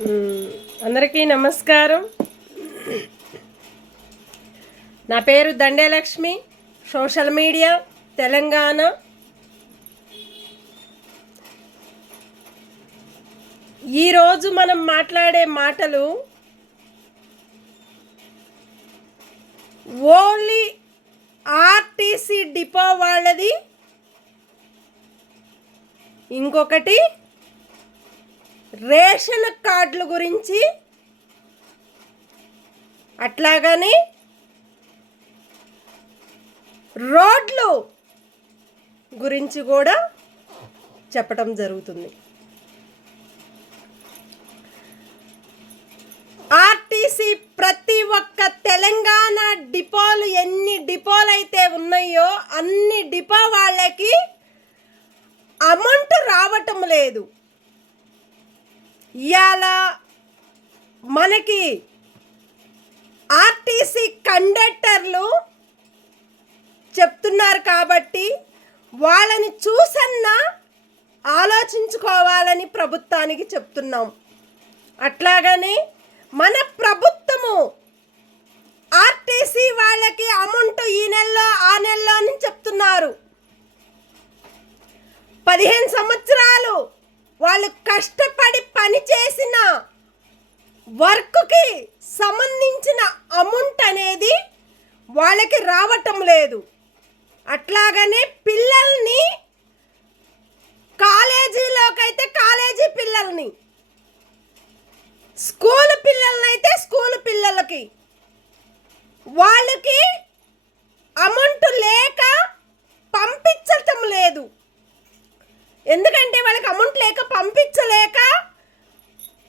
అందరికీ నమస్కారం. నా పేరు దండేలక్ష్మి, సోషల్ మీడియా తెలంగాణ. ఈరోజు మనం మాట్లాడే మాటలు ఓన్లీ ఆర్టీసీ డిపో వాళ్ళది, ఇంకొకటి రేషన్ కార్డుల గురించి, అట్లాగని రోడ్లు గురించి కూడా చెప్పడం జరుగుతుంది. ఆర్టీసీ ప్రతి ఒక్క తెలంగాణ డిపోలు ఎన్ని డిపోలు అయితే ఉన్నాయో అన్ని డిపో వాళ్ళకి అమౌంట్ రావటం లేదు. ఇవాళ మనకి ఆర్టీసీ కండక్టర్లు చెప్తున్నారు కాబట్టి వాళ్ళని చూసన్నా ఆలోచించుకోవాలని ప్రభుత్వానికి చెప్తున్నాం. అట్లాగనే మన ప్రభుత్వము ఆర్టీసీ వాళ్ళకి అమౌంట్ ఈ నెలలో ఆ నెలలో అని చెప్తున్నారు. 15 సంవత్సరాలు వాళ్ళు కష్టపడి పనిచేసిన వర్క్కి సంబంధించిన అమౌంట్ అనేది వాళ్ళకి రావటం లేదు. అట్లాగనే పిల్లల్ని కాలేజీలోకైతే కాలేజీ పిల్లల్ని, స్కూల్ పిల్లలనైతే స్కూల్ పిల్లలకి వాళ్ళకి అమౌంట్ లేక పంపించటం లేదు. ఎందుకంటే వాళ్ళకి అమౌంట్ లేక పంపించలేక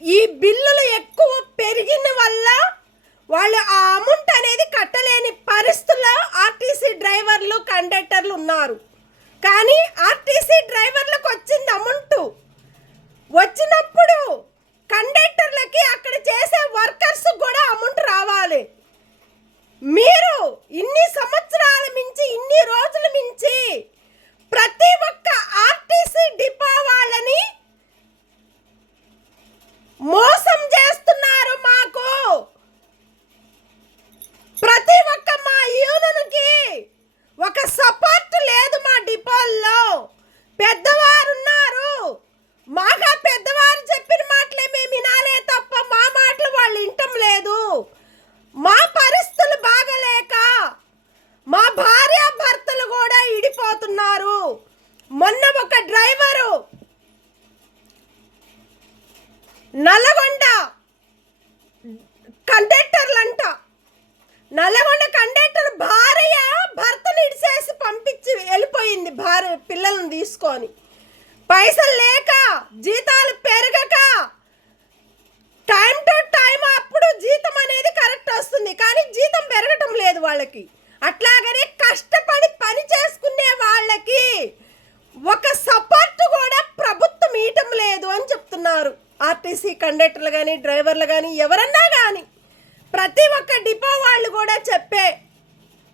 ఈ బిల్లులు ఎక్కువ పెరిగిన వల్ల వాళ్ళు ఆ అమౌంట్ అనేది కట్టలేని పరిస్థితుల్లో ఆర్టీసీ డ్రైవర్లు కండక్టర్లు ఉన్నారు. కానీ ఆర్టీసీ డ్రైవర్లకు వచ్చింది అమౌంట్. వచ్చినప్పుడు కండక్టర్లకి అక్కడ చేసే వర్కర్స్ కూడా అమౌంట్ రావాలి. మీరు ఇన్ని సంవత్సరాల మించి ఇన్ని రోజుల మించి ప్రతి ఒక్క ఆర్టీసీ డిపో వాళ్ళని మోసం చేస్తున్నారు. మాకు ప్రతి ఒక్క మా యూనియన్కి ఒక సపోర్ట్ లేదు. మా డిపోల్లో పెద్దవారు ఉన్నారు. మాగా పెద్దవారు చెప్పిన మాటలే మేము వినాలే తప్ప మా మాటలు వాళ్ళు వినటం లేదు. మా పరిస్థితులు బాగలేక మా భార్య భర్తలు కూడా ఇడిపోతున్నారు. మొన్న ఒక డ్రైవరు నల్లగొండ కండక్టర్లంట, నల్లగొండ కండక్టర్ భార్య భర్తను ఇడిసేసి పంపించి వెళ్ళిపోయింది. భార్య పిల్లలను తీసుకొని పైసలు లేక, జీతాలు పెరగక, టైం టు టైం అప్పుడు జీతం అనేది కరెక్ట్ వస్తుంది కానీ జీతం పెరగటం లేదు వాళ్ళకి. అట్లాగనే కష్టపడి పని చేసుకునే వాళ్ళకి ఒక సపోర్ట్ కూడా ప్రభుత్వం ఇవ్వటం లేదు అని చెప్తున్నారు. ఆర్టీసీ కండక్టర్లు కానీ డ్రైవర్లు కానీ ఎవరన్నా కానీ ప్రతి ఒక్క డిపో వాళ్ళు కూడా చెప్పే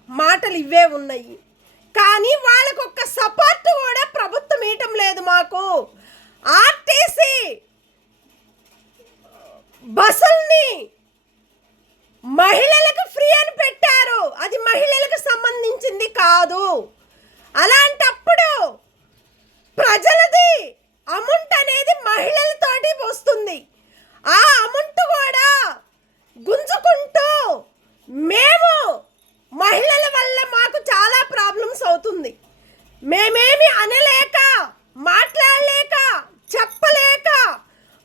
మాటలు ఇవే ఉన్నాయి. కానీ వాళ్ళకు ఒక్క సపోర్ట్ కూడా ప్రభుత్వం ఇవ్వటం లేదు. మాకు ఆర్టీసీ బస్సుల్ని మహిళలకు ఫ్రీ అని పెట్టారు. అది మహిళలకు సంబంధించింది కాదు. అలాంటప్పుడు ప్రజలది అమౌంట్ అనేది మహిళలతోటి వస్తుంది. ఆ అమౌంట్ కూడా గుంజుకుంటూ మేము మహిళల వల్ల మాకు చాలా ప్రాబ్లమ్స్ అవుతుంది. మేమేమి అనలేక, మాట్లాడలేక, చెప్పలేక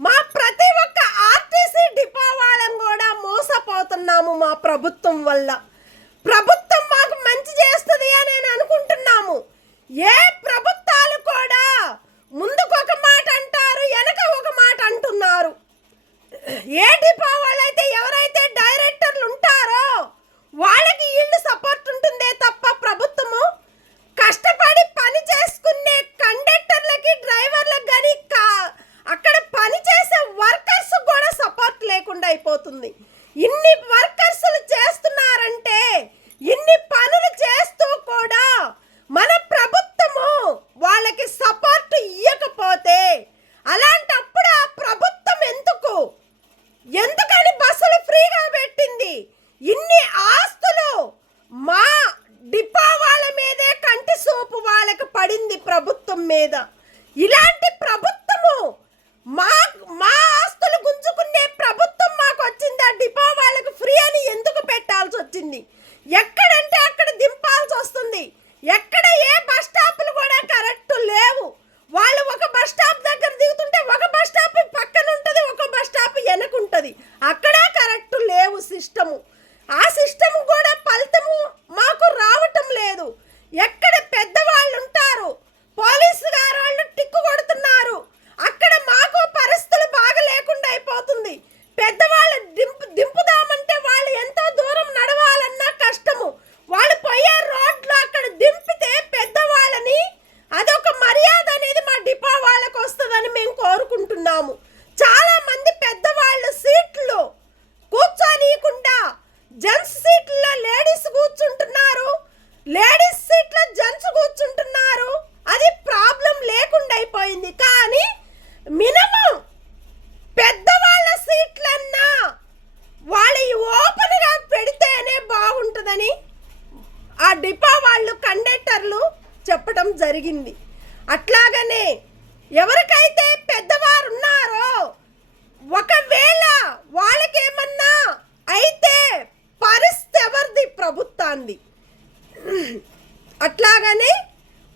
మా ప్రతి ఒక్క ఆర్టీసీ డిపో వాళ్ళం కూడా మోసపోతున్నాము మా ప్రభుత్వం వల్ల. ప్రభుత్వం మాకు మంచి చేస్తుంది అని నేను అనుకుంటున్నాము. ఏ ప్రభుత్వాలు కూడా ముందుకు ఒక మాట అంటారు, వెనక ఒక మాట అంటున్నారు. ఏ డిపో వాళ్ళైతే ఎవరైతే డైరెక్టర్లు ఉంటారో వాళ్ళకి వీళ్ళు సపోర్ట్ ఉంటుందే తప్ప ప్రభుత్వము కష్టపడి పని చేసుకునే కండక్టర్లకి డ్రైవర్లకు కానీ అక్కడ పని చేసే వర్కర్స్ కూడా సపోర్ట్ లేకుండా అయిపోతుంది. ఇన్ని వర్కర్స్లు చేస్తున్నారంటే, ఇన్ని పనులు చేస్తూ కూడా మన ప్రభుత్వము వాళ్ళకి సపోర్ట్ ఇవ్వకపోతే అలాంటప్పుడు ఆ ప్రభుత్వం ఎందుకు జరిగింది. అట్లాగనే ఎవరికైతే పెద్దవారు ఉన్నారో ఒకవేళ వాళ్ళకేమన్నా అయితే పరిస్థితి ఎవరిది? ప్రభుత్వాన్ని. అట్లాగనే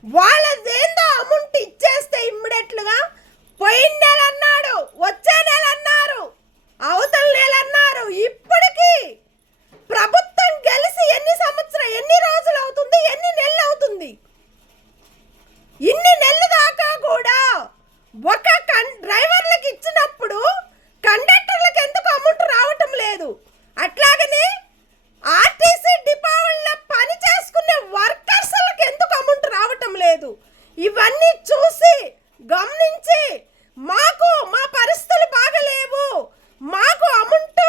వాళ్ళదేందో అమౌంట్ ఇచ్చేస్తే ఇమ్మీడియట్లుగా పోయిన నెల అన్నాడు, వచ్చే నెల అన్నారు, అవతల నెల అన్నారు. ఇప్పటికీ ప్రభుత్వం గెలిచి ఎన్ని రోజులు అవుతుంది, ఎన్ని నెలలు అవుతుంది? ఇన్ని నెలల దాకా కూడా ఒక డ్రైవర్లకు ఇచ్చినప్పుడు కండక్టర్లకు ఎందుకు అమౌంట్ రావటం లేదు? అట్లాగనే ఆర్టీసీ డిపోల్లో పని చేసుకునే వర్కర్స్లకు ఎందుకు అమౌంట్ రావటం లేదు? ఇవన్నీ చూసి గమనించి మాకు మా పరిస్థితులు బాగలేవు, మాకు అమౌంట్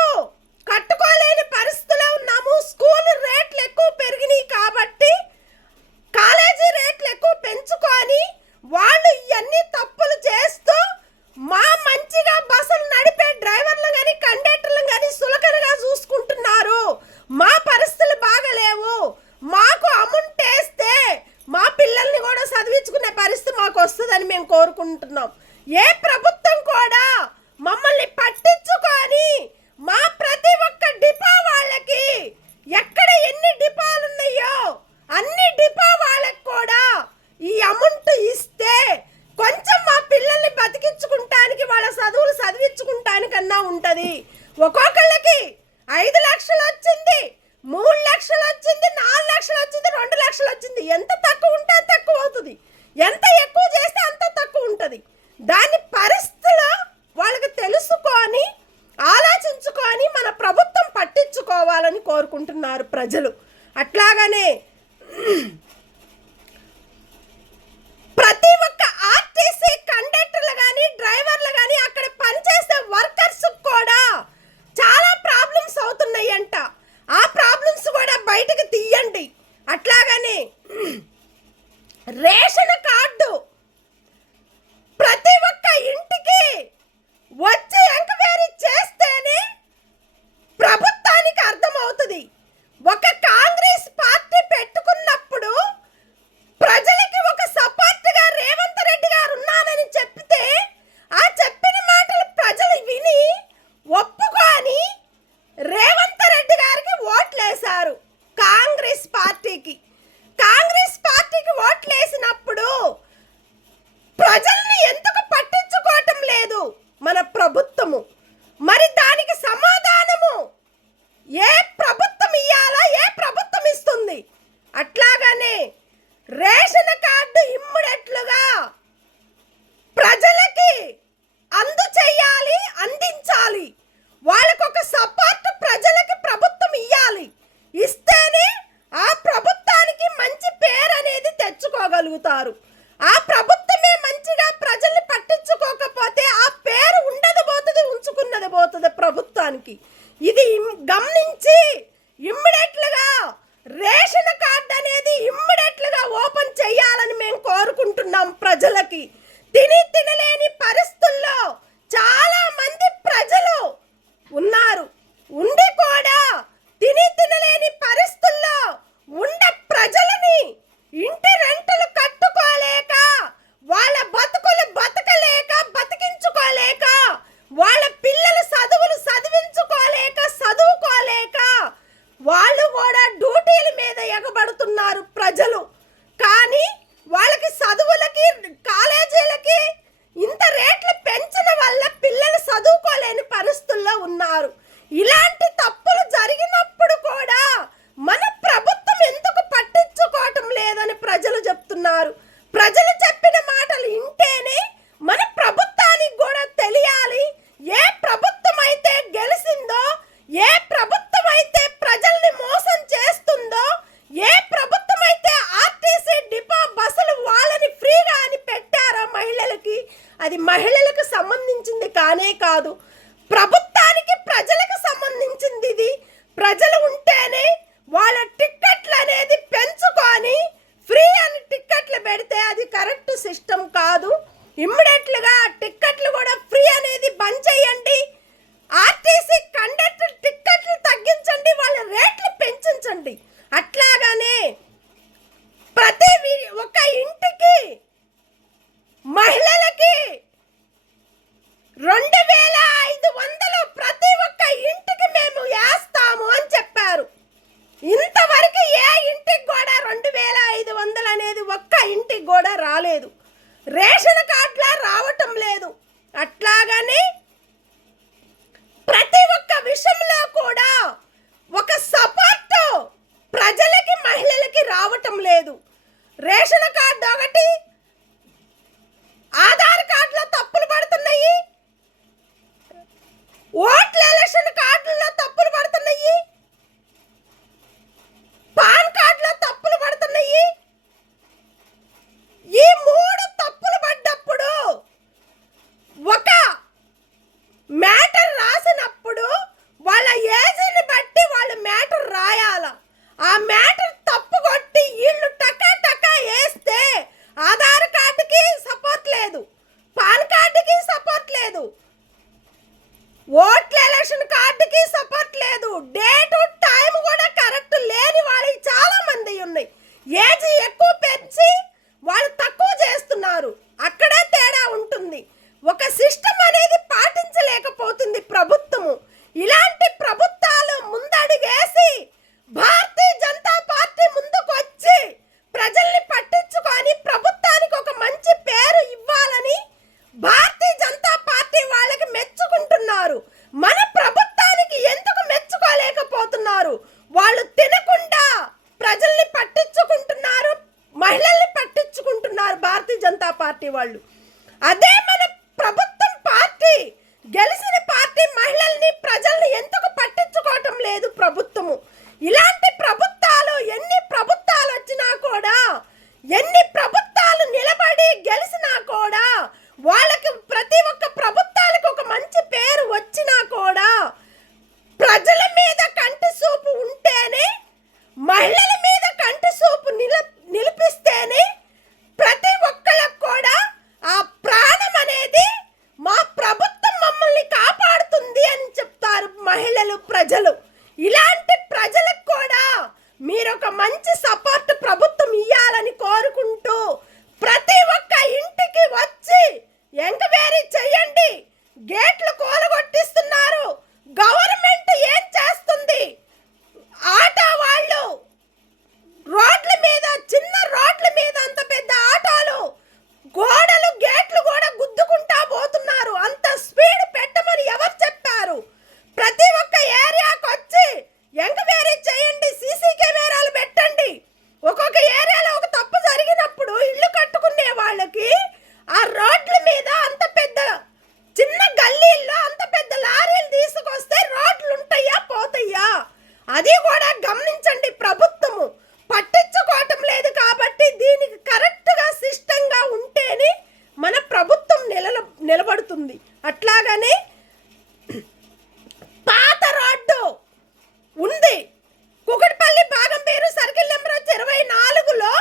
కట్టుకోలేని పరిస్థితిలో ఉన్నాము, స్కూల్ రేట్లు ఎక్కువ పెరిగినాయి కాబట్టి కాలేజీ రేట్లు ఎక్కువ పెంచుకొని వాళ్ళు ఇవన్నీ తప్పులు చేస్తూ మా మంచిగా బస్సులు నడిపే డ్రైవర్లు కానీ కండక్టర్లు కానీ సులకనగా చూసుకుంటున్నారు. మా పరిస్థితులు బాగలేవు, మాకు అమౌంట్ వేస్తే మా పిల్లల్ని కూడా చదివించుకునే పరిస్థితి మాకు వస్తుందని మేము కోరుకుంటున్నాం. ఏ ప్రభుత్వం కూడా మమ్మల్ని పట్టించుకొని మా ప్రతి ఒక్క డిపో వాళ్ళకి ఎక్కడ ఎన్ని డిపోలు ఉన్నాయో అన్ని డిపో వాళ్ళకి కూడా ఈ అమౌంట్ ఇస్తే కొంచెం మా పిల్లల్ని బతికించుకుంటానికి వాళ్ళ చదువులు చదివించుకుంటానికన్నా ఉంటుంది. ఒక్కొక్కళ్ళకి 5 లక్షలు వచ్చింది, 3 లక్షలు వచ్చింది, 4 లక్షలు వచ్చింది, 2 లక్షలు వచ్చింది. ఎంత తక్కువ ఉంటే అంత తక్కువ అవుతుంది, ఎంత ఎక్కువ చేస్తే అంత తక్కువ ఉంటుంది. దాని పరిస్థితులు వాళ్ళకి తెలుసుకొని ఆలోచించుకొని మన ప్రభుత్వం పట్టించుకోవాలని కోరుకుంటున్నారు ప్రజలు. అట్లాగనే ప్రతి ఒక్క ఆర్టీసీ కండక్టర్లు కానీ డ్రైవర్లు కానీ అక్కడ పనిచేసే వర్కర్స్ కూడా చాలా ప్రాబ్లమ్స్ అవుతున్నాయంట. ఆ ప్రాబ్లమ్స్ కూడా బయటకు తీయండి. అట్లాగనే రేషన్ కార్డు ప్రతి ఒక్క ఇంటికి వచ్చి ఎంక్వైరీ చేస్తేనే ప్రభుత్వానికి అర్థమవుతుంది. ఒక కాంగ్రెస్ పార్టీ పెట్టుకున్నప్పుడు ప్రజలకి ఒక సపోర్ట్గా రేవంత్ రెడ్డి గారు ఉన్నానని చెప్తే ఆ చెప్పిన మాటలు ప్రజలు విని ఒప్పుకొని రేవంత్ రెడ్డి గారికి ఓట్లేశారు. కాంగ్రెస్ పార్టీకి ఓట్లేసినప్పుడు ప్రజల్ని ఎందుకు పట్టించుకోవటం లేదు మన ప్రభుత్వము? మరి దానికి సమాధానము ఏ ప్రభుత్వం ఇయ్యాలా? ఏ ప్రభుత్వం ఇస్తుంది? అట్లాగనే రేషన్ కార్డు ఇమ్మీడియట్లుగా ప్రజలకి అందచేయాలి, అందించాలి. వాళ్ళకు ఒక సపోర్ట్ ప్రజలకి ప్రభుత్వం ఇవ్వాలి. ఇస్తేనే ఆ ప్రభుత్వానికి మంచి పేరు అనేది తెచ్చుకోగలుగుతారు. ఆ ప్రభుత్వమే మంచిగా ప్రజల్ని పట్టించుకోకపోతే ఆ పేరు ఉండదు పోతుంది, ఉంచుకున్నది పోతుంది ప్రభుత్వానికి. ఇది గమనించి ఇమ్మీడియట్లుగా రేషన్ కార్డు అనేది ఇమ్మీడియట్లుగా ఓపెన్ చేయాలని మేము కోరుకుంటున్నాం. ప్రజలకి తినలేని పరిస్థితుల్లో చాలా మంది ప్రజలు ఉన్నారు. ఉండి కూడా తినలేని పరిస్థితుల్లో ఉండ ప్రజలని ఇంటి రెంటలు కట్టుకోలేక, వాళ్ళ బతుకులు బతకలేక, బతికించుకోలేక, వాళ్ళ పిల్లల చదువులు చదువుకోలేక వాళ్ళు కూడా డ్యూటీల మీద ఎగబడుతున్నారు ప్రజలు. కానీ వాళ్ళకి చదువులకి కాలేజీలకి ఇంత రేట్లు పెంచిన వల్ల పిల్లలు చదువుకోలేని పరిస్థితుల్లో ఉన్నారు. ఇలాంటి తప్పులు జరిగినప్పుడు కూడా మన ప్రభుత్వం ఎందుకు పట్టించుకోవటం లేదని ప్రజలు చెప్తున్నారు. ప్రజలు చెప్పిన మాటలు వింటేనే మన ప్రభుత్వానికి కూడా తెలియాలి. ఏ ప్రభుత్వం అయితే గెలిచిందో, ఏ ప్రభుత్వం అయితే ప్రజల్ని మోసం చేస్తుందో, ఏ ప్రభుత్వం అయితే ఆర్టీసీ డిపో బస్సులు వాళ్ళని ఫ్రీగా అని పెట్టారో మహిళలకి, అది మహిళలకు సంబంధించింది కానే కాదు, ప్రభుత్వానికి ప్రజలకు సంబంధించింది. ఇది ప్రజలు ఉంటేనే వాళ్ళ టిక్కెట్లు అనేది పెంచుకొని ఫ్రీ అని టిక్కెట్లు పెడితే అది కరెక్ట్ సిస్టమ్ కాదు. ఇమ్మీడియట్లుగా టిక్కెట్లు కూడా ఫ్రీ అనేది బంద్ చేయండి. ఆర్టీసీ కండక్టర్ టిక్కెట్లు తగ్గించండి, వాళ్ళ రేట్లు పెంచండి. అట్లాగనే ప్రతి ఒక్క ఇంటికి 2500 ప్రతి ఒక్క ఇంటికి మేము వేస్తాము అని చెప్పారు. ఇంతవరకు ఏ ఇంటికి కూడా 2500 అనేది ఒక్క ఇంటికి కూడా రాలేదు. రేషన్ కార్డులా రావటం లేదు. అట్లాగని ప్రతి ఒక్క విషయంలో కూడా ఒక సపోర్ట్ ప్రజలకి మహిళలకి రావటం లేదు. రేషన్ కార్డు ఒకటి, ఆధార్ కార్డులో తప్పులు పడుతున్నాయి, ఓట్ల ఎలక్షన్ కార్డుల్లో తప్పులు పడుతున్నాయి, పాన్ కార్డులో తప్పులు పడుతున్నాయి. ఈ 3 తప్పులు పడ్డప్పుడు ఒక మ్యాటర్ రాసినప్పుడు వాళ్ళ ఏజ్ని బట్టి వాళ్ళ మ్యాటర్ రాయాల. ఆ మ్యాటర్ తప్పు కొట్టి వీళ్ళు టకా టకా వేస్తే ఆధార్ కార్డుకి సపోర్ట్ లేదు, పాన్ కార్డుకి సపోర్ట్ లేదు, ఓట్ల ఎలక్షన్ కార్డుకి సపోర్ట్ లేదు, డేటు టైం కూడా కరెక్ట్ లేని వాళ్ళు చాలా మంది ఉన్నాయి. ఏజ్ ఎక్కువ పెంచి వాళ్ళు తక్కువ చేస్తున్నారు. అక్కడే తేడా ఉంటుంది. ఒక సిస్టమ్ అనేది పాటించలేకపోతుంది ప్రభుత్వము. ఇలాంటి ప్రభుత్వాలు ముందడుగేసి భారతీయ జనతా పార్టీ ముందుకు వచ్చి ప్రజల్ని పట్టించుకొని ప్రభుత్వానికి ఒక మంచి పేరు ఇవ్వాలని భారతీయ జనతా పార్టీ వాళ్ళకి మెచ్చుకుంటున్నారు. మన ప్రభుత్వానికి ఎందుకు మెచ్చుకోలేకపోతున్నారు? వాళ్ళు తినకుండా ప్రజల్ని పట్టించుకుంటున్నారు, మహిళల్ని పట్టించుకుంటున్నారు భారతీయ జనతా పార్టీ వాళ్ళు. అదే మన ప్రభుత్వం పార్టీ, గెలిచిన పార్టీ మహిళల్ని ప్రజల్ని ఎందుకు పట్టించుకోవటం లేదు ప్రభుత్వము? ఇలాంటి ప్రభుత్వాలు ఎన్ని ప్రభుత్వాలు వచ్చినా కూడా, ఎన్ని ప్రభుత్వాలు నిలబడి గెలిచినా కూడా, వాళ్ళకి ప్రతి ఒక్క ప్రభుత్వాలకు ఒక మంచి పేరు వచ్చినా కూడా ప్రజల మీద కంటి చూపు ఉంటేనే, మహిళల మీద కంటి చూపు నిలిపిస్తేనే ప్రతి ఒక్కళ్ళకు కూడా ఆ ప్రాణం అనేది మా ప్రభుత్వం మమ్మల్ని కాపాడుతుంది అని చెప్తారు మహిళలు, ప్రజలు. ఇలాంటి ప్రజలకు కూడా మీరు ఒక మంచి సపోర్ట్ ప్రభుత్వం ఇవ్వాలని కోరుకుంటూ ప్రతి ఒక్క ఇంటికి వచ్చి ఎంక్వైరీ చేయండి. గేట్లు కూలగొట్టిస్తున్నారు. గవర్నమెంట్ ఏం చేస్తుంది? ఆటో వాళ్ళు రోడ్ల మీద, చిన్న రోడ్ల మీద అంత పెద్ద ఆటోలు, గోడలు, గేట్లు కూడా గుద్దుకుంటా పోతున్నారు. అంత స్పీడ్ పెట్టమని ఎవరు చెప్పారు? ప్రతి ఒక్క ఏరియాకి వచ్చి ఎంక్వైరీ చేయండి, సీసీ కెమెరాలు పెట్టండి. ఒక్కొక్క ఏరియాలో ఒక తప్పు జరిగినప్పుడు ఇల్లు కట్టుకునే వాళ్ళకి ఆ రోడ్ల మీద అంత పెద్ద చిన్న గల్లీల్లో అంత పెద్ద లారీలు తీసుకొస్తే రోడ్లు ఉంటాయా, పోతాయా? అది కూడా గమనించండి. ప్రభుత్వము పట్టించుకోవటం లేదు. కాబట్టి దీనికి కరెక్ట్గా సిస్టంగా ఉంటేనే మన ప్రభుత్వం నిలబడుతుంది. అట్లాగనే పాత రోడ్డు ఉంది, కుకట్పల్లి బాగంపేరు సర్కిల్ నెంబర్ 24లో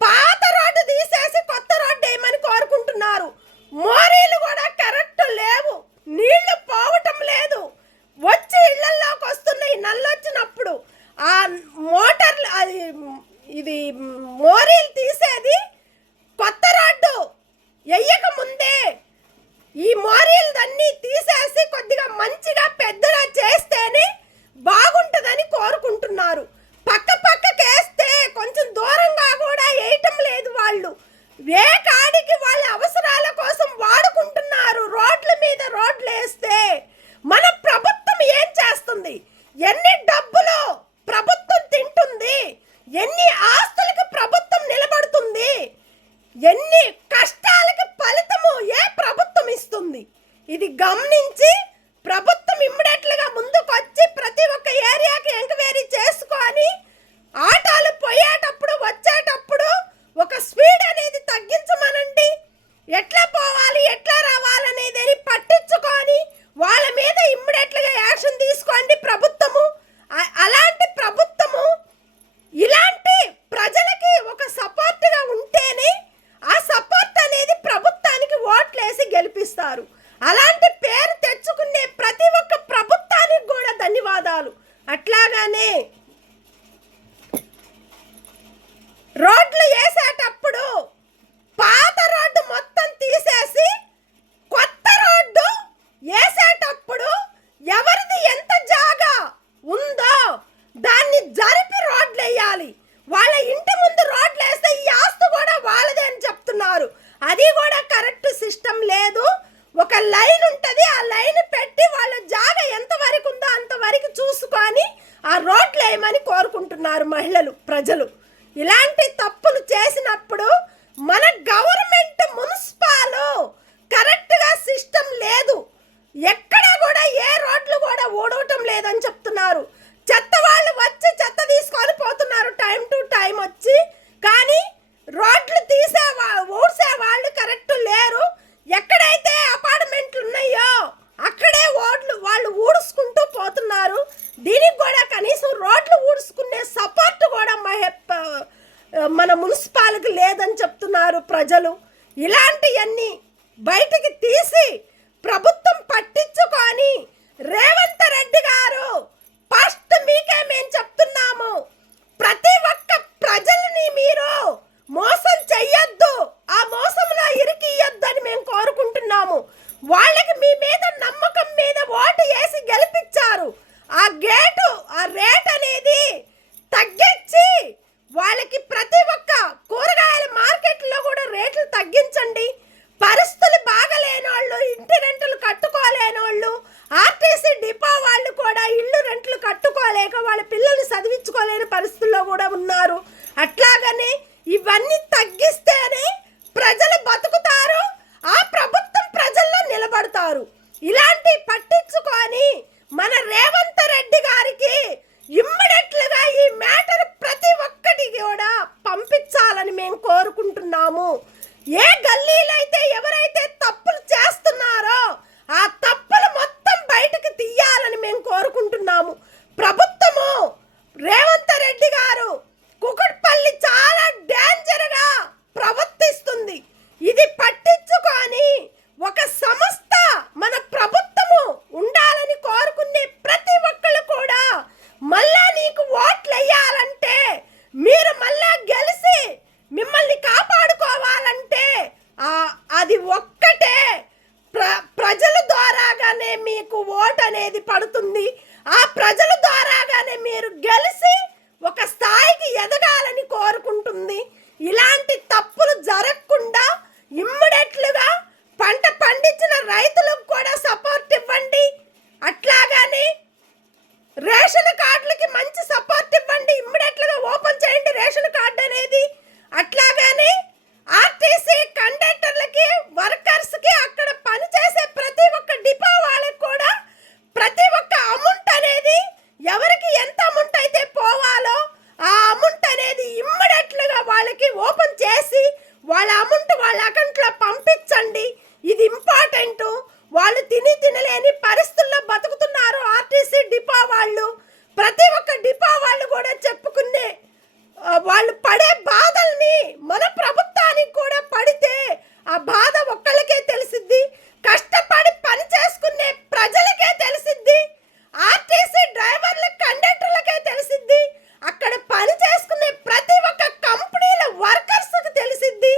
పాత రోడ్డు తీసేసి కొత్త రోడ్డు వేయమని కోరుకుంటున్నారు. మోరీలు కూడా కరెక్ట్ లేవు, నీళ్లు పోవటం లేదు. వచ్చి ఇళ్లలోకి వస్తున్నాయి నల్లొచ్చినప్పుడు. ఆ మోటార్లు, అది ఇది మోరీలు తీసేది కొత్త రోడ్డు వెయ్యక ముందే ఈ మోరీలన్నీ తీసేసి కొద్దిగా మంచిగా పెద్దగా చేస్తేనే బాగుంటుందని కోరుకుంటున్నారు. పక్కకి వేస్తే కొంచెం దూరంగా కూడా వేయటం లేదు. వాళ్ళు ఏ కాడికి వాళ్ళ అవసరాల కోసం వాడుకుంటున్నారు. రోడ్ల మీద రోడ్లు వేస్తే మన ప్రభుత్వం ఏం చేస్తుంది? ఎన్ని డబ్బులు ప్రభుత్వం తింటుంది? ఎన్ని ఆస్తులకు ప్రభుత్వం నిలబడుతుంది? ఎన్ని కష్టాలకు ఫలితము ఏ ప్రభుత్వం ఇస్తుంది? ఇది గమనించి ప్రభుత్వం ఇమ్మీడియట్లుగా ముందుకు వచ్చి ప్రతి ఒక్క ఏరియాకి ఎంక్వైరీ చేసుకొని ఆటోలు పోయేటప్పుడు వచ్చేటప్పుడు ఒక స్పీడ్ అనేది తగ్గించమనండి. ఎట్లా పోవాలి, ఎట్లా రావాలనేది పట్టించుకొని వాళ్ళ మీద ఇమ్మీడియట్లుగా యాక్షన్ తీసుకోండి ప్రభుత్వము. అలాంటి ప్రభుత్వము ఇలాంటి ప్రజలకి ఒక సపోర్ట్గా ఉంటేనే ఆ సపోర్ట్ అనేది ప్రభుత్వానికి ఓట్లేసి గెలిపిస్తారు. అలాంటి పేరు తెచ్చుకునే ప్రతి ఒక్క ప్రభుత్వానికి కూడా ధన్యవాదాలు. అట్లాగానే రోడ్లు వేసేటప్పుడు పాత రోడ్డు మొత్తం తీసేసి కొత్త రోడ్డు ఆ లైన్ పెట్టి వాళ్ళ జాగ ఎంతవరకు ఉందో అంతవరకు చూసుకొని ఆ రోడ్లు వేయమని కోరుకుంటున్నారు మహిళలు, ప్రజలు. ఇలాంటి తప్పులు చేసినప్పుడు మన గవర్నమెంట్ మున్సిపాలు కరెక్ట్గా సిస్టమ్ లేదు, ఎక్కడ కూడా ఏ రోడ్లు కూడా ఊడవటం లేదని చెప్తున్నారు. చెత్త వాళ్ళు వచ్చి చెత్త తీసుకొని పోతున్నారు టైం టు టైం వచ్చి, కానీ రోడ్లు ఊడ్చే వాళ్ళు కరెక్ట్ లేరు. ఎక్కడైతే అపార్ట్మెంట్లు ఉన్నాయో అక్కడే వాళ్ళు ఊడ్చుకుంటూ పోతున్నారు. దీనికి కూడా కనీసం రోడ్లు ఊడ్చుకునే సపోర్ట్ కూడా మన మున్సిపాలిటీకి లేదని చెప్తున్నారు ప్రజలు. ఇలాంటివన్నీ బయటికి తీసి ప్రభుత్వం పట్టించుకొని రేవంత్ రెడ్డి గారు ఫస్ట్ మీకే మేము చెప్తున్నాము, ప్రతి ఒక్క ప్రజల్ని మీరు మోసం చెయ్యొద్దు, ఆ మోసంలో ఇరికియొద్దు అని మేము కోరుకుంటున్నాము. వాళ్ళకి మీ మీద నమ్మకం మీద ఓటు వేసి గెలిపించారు. ఆ రేట్ అనేది తగ్గించి వాళ్ళకి ప్రతి ఒక్క కూరగాయల మార్కెట్లో కూడా రేట్లు తగ్గించండి. పరిస్థితులు బాగలేని వాళ్ళు, ఇంటి రెంట్లు కట్టుకోలేని వాళ్ళు, ఆర్టీసీ డిపో వాళ్ళు కూడా ఇల్లు రెంట్లు కట్టుకోలేక వాళ్ళ పిల్లల్ని చదివించుకోలేని పరిస్థితుల్లో కూడా ఉన్నారు. అట్లాగనే ఇవన్నీ తగ్గిస్తేనే ప్రజలు బతుకుతారు, ఆ ప్రభుత్వం ప్రజల్లో నిలబడతారు. ఇలాంటి పట్టించుకొని మన రేవంత్ రెడ్డి గారికి ఇమ్మీడియట్లుగా ఈ మ్యాటర్ ప్రతి ఒక్కటి కూడా పంపించాలని మేము కోరుకుంటున్నాము. ఏ గల్లీలో అయితే ఎవరైతే తప్పులు చేస్తున్నారో ఆ తప్పులు మొత్తం బయటకు తీయాలని మేము కోరుకుంటున్నాము. ప్రభుత్వము రేవంత్ రెడ్డి గారు కుకట్పల్లి చాలా డేంజర్గా ప్రవర్తిస్తుంది. ఇది పట్టించుకొని ఒక సంస్థ మన ప్రభుత్వము ఉండాలని కోరుకునే ప్రతి ఒక్కళ్ళు కూడా మళ్ళా నీకు ఓట్లు వేయాలంటే, మీరు మళ్ళా గెలిచి మిమ్మల్ని కాపాడుకోవాలంటే అది ఒక్కటే ప్రజల ద్వారాగానే మీకు ఓటు అనేది పడుతుంది. ఆ ప్రజల ద్వారాగానే మీరు గెలిచి ఒక స్థాయికి ఎదగాలని కోరుకుంటుంది. ఇలాంటి తప్పులు జరగకుండా ఇమ్మీడియట్లుగా పంట పండించిన రైతులకు కూడా సపోర్ట్ ఇవ్వండి. అట్లాగానే రేషన్ కార్డులకి మంచి సపోర్ట్ ఇవ్వండి, ఇమ్మీడియట్లుగా ఓపెన్ చేయండి రేషన్ కార్డు అనేది. అట్లాగానే ఆర్టీసీ కండక్టర్లకి, వర్కర్స్కి, అక్కడ పనిచేసే ప్రతి ఒక్క డిపో వాళ్ళకి కూడా ప్రతి ఒక్క అమౌంట్ అనేది ఎవరికి ఎంత అమౌంట్ అయితే పోవాలో ఆ అమౌంట్ అనేది ఇమ్మీడియట్లుగా వాళ్ళకి ఓపెన్ చేసి వాళ్ళ అమౌంట్ వాళ్ళ అకౌంట్లో పంపించండి. ఇది ఇంపార్టెంట్. వాళ్ళు తినలేని పరిస్థితుల్లో బతుకుతున్నారు ఆర్టీసీ డిపో వాళ్ళు. ప్రతి ఒక్క డిపో వాళ్ళు కూడా చెప్పుకునే వాళ్ళు పడే బాధల్ని మన ప్రభుత్వానికి కూడా పడితే ఆ బాధ ఒక్కళ్ళకే తెలిసిద్ది, కష్టపడి పని చేసుకునే ప్రజలకే తెలిసిద్ది, ఆర్టీసీ డ్రైవర్ల కండక్టర్లకే తెలిసిద్ది, అక్కడ పని చేసుకునే ప్రతి ఒక్క కంపెనీల వర్కర్స్కి తెలిసిద్ది.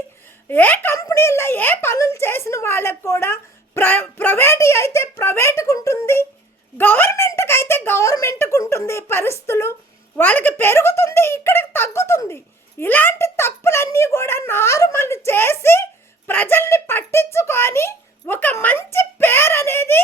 ఏ కంపెనీల్లో ఏ పనులు చేసిన వాళ్ళకు కూడా ప్రైవేట్ అయితే ప్రైవేట్కి ఉంటుంది, గవర్నమెంట్కి అయితే గవర్నమెంట్కి ఉంటుంది. పరిస్థితులు వాళ్ళకి పెరుగుతుంది, ఇక్కడికి తగ్గుతుంది. ఇలాంటి తప్పులన్నీ కూడా నార్మల్ చేసి ప్రజల్ని పట్టించుకొని ఒక మంచి పేరు అనేది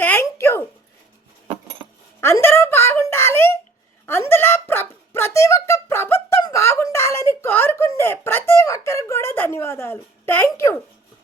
థ్యాంక్ యూ అందరూ